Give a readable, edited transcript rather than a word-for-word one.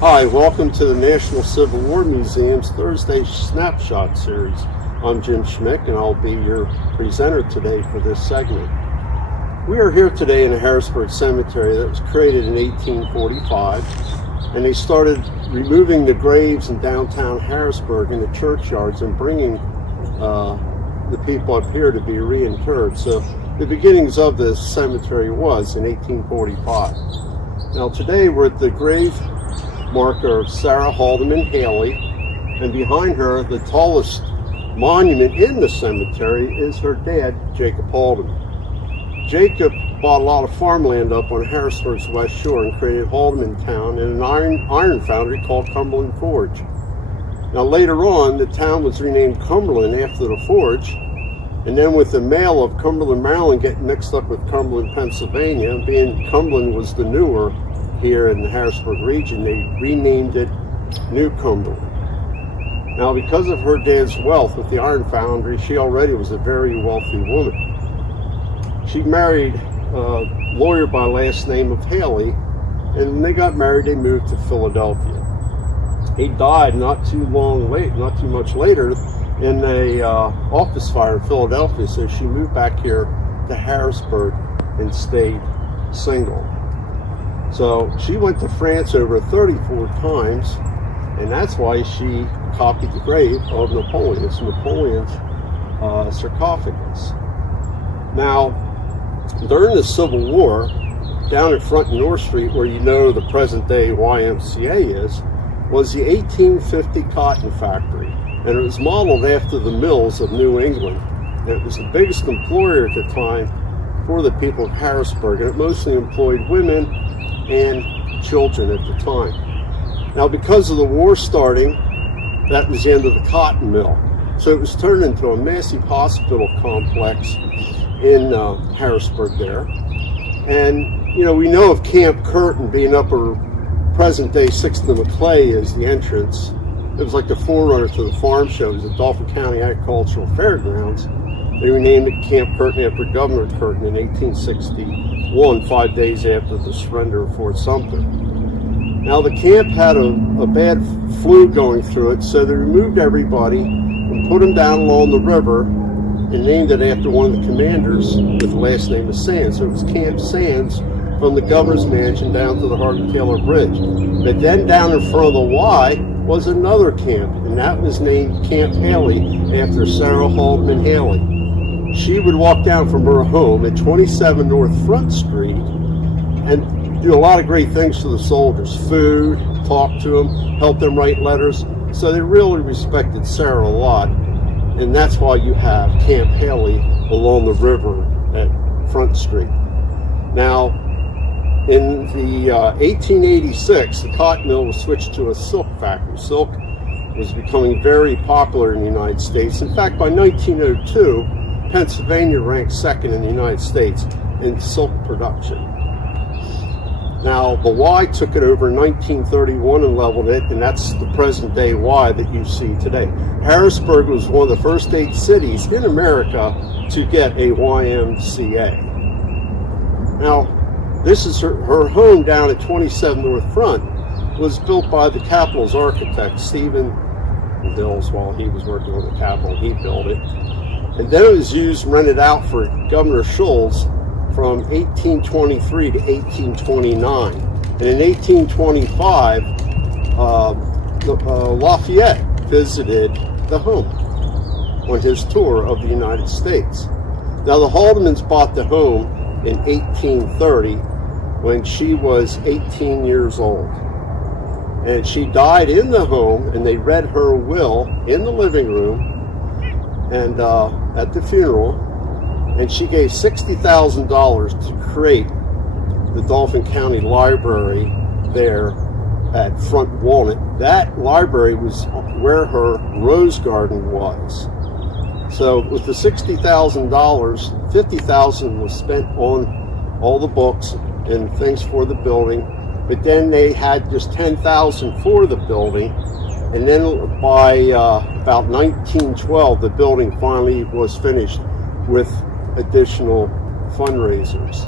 Hi, welcome to the National Civil War Museum's Thursday Snapshot series. I'm Jim Schmick and I'll be your presenter today for this segment. We are here today in the Harrisburg Cemetery that was created in 1845, and they started removing the graves in downtown Harrisburg in the churchyards and bringing the people up here to be reinterred. So the beginnings of this cemetery was in 1845. Now today we're at the grave marker of Sarah Haldeman Haly, and behind her, the tallest monument in the cemetery is her dad, Jacob Haldeman. Jacob bought a lot of farmland up on Harrisburg's west shore and created Haldeman Town and an iron foundry called Cumberland Forge. Now later on, the town was renamed Cumberland after the forge, and then with the mail of Cumberland, Maryland getting mixed up with Cumberland, Pennsylvania, being Cumberland was the newer here in the Harrisburg region, they renamed it New Cumberland. Now, because of her dad's wealth with the iron foundry, she already was a very wealthy woman. She married a lawyer by last name of Haly, and when they got married, they moved to Philadelphia. He died not too much later in a office fire in Philadelphia, so she moved back here to Harrisburg and stayed single. So she went to France over 34 times, and that's why she copied the grave of Napoleon. It's Napoleon's sarcophagus. Now, during the Civil War, down in front North Street, where you know the present-day YMCA is, was the 1850 cotton factory, and it was modeled after the mills of New England, and it was the biggest employer at the time for the people of Harrisburg, and it mostly employed women and children at the time. Now, because of the war starting, that was the end of the cotton mill. So it was turned into a massive hospital complex in Harrisburg there. And, you know, we know of Camp Curtin being upper present-day 6th and Maclay as the entrance. It was like the forerunner to the farm shows at Dauphin County Agricultural Fairgrounds. They renamed it Camp Curtin after Governor Curtin in 1861, 5 days after the surrender of Fort Sumter. Now the camp had a bad flu going through it, so they removed everybody and put them down along the river and named it after one of the commanders with the last name of Sands. So it was Camp Sands from the governor's mansion down to the Hardin Taylor Bridge. But then down in front of the Y was another camp, and that was named Camp Haly after Sarah Haldeman Haly. She would walk down from her home at 27 North Front Street and do a lot of great things to the soldiers. Food, talk to them, help them write letters. So they really respected Sarah a lot. And that's why you have Camp Haly along the river at Front Street. Now, in the 1886, the cotton mill was switched to a silk factory. Silk was becoming very popular in the United States. In fact, by 1902, Pennsylvania ranked second in the United States in silk production. Now, the Y took it over in 1931 and leveled it, and that's the present-day Y that you see today. Harrisburg was one of the first 8 cities in America to get a YMCA. Now, this is her home down at 27 North Front, was built by the Capitol's architect, Stephen Dills, while he was working on the Capitol. He built it. And then it was used, rented out for Governor Schultz from 1823 to 1829. And in 1825, Lafayette visited the home on his tour of the United States. Now, the Haldemans bought the home in 1830 when she was 18 years old. And she died in the home, and they read her will in the living room and at the funeral, and she gave $60,000 to create the Dauphin County Library there at Front Walnut. That library was where her rose garden was. So with the $60,000, $50,000 was spent on all the books and things for the building, but then they had just $10,000 for the building. And then by about 1912, the building finally was finished with additional fundraisers.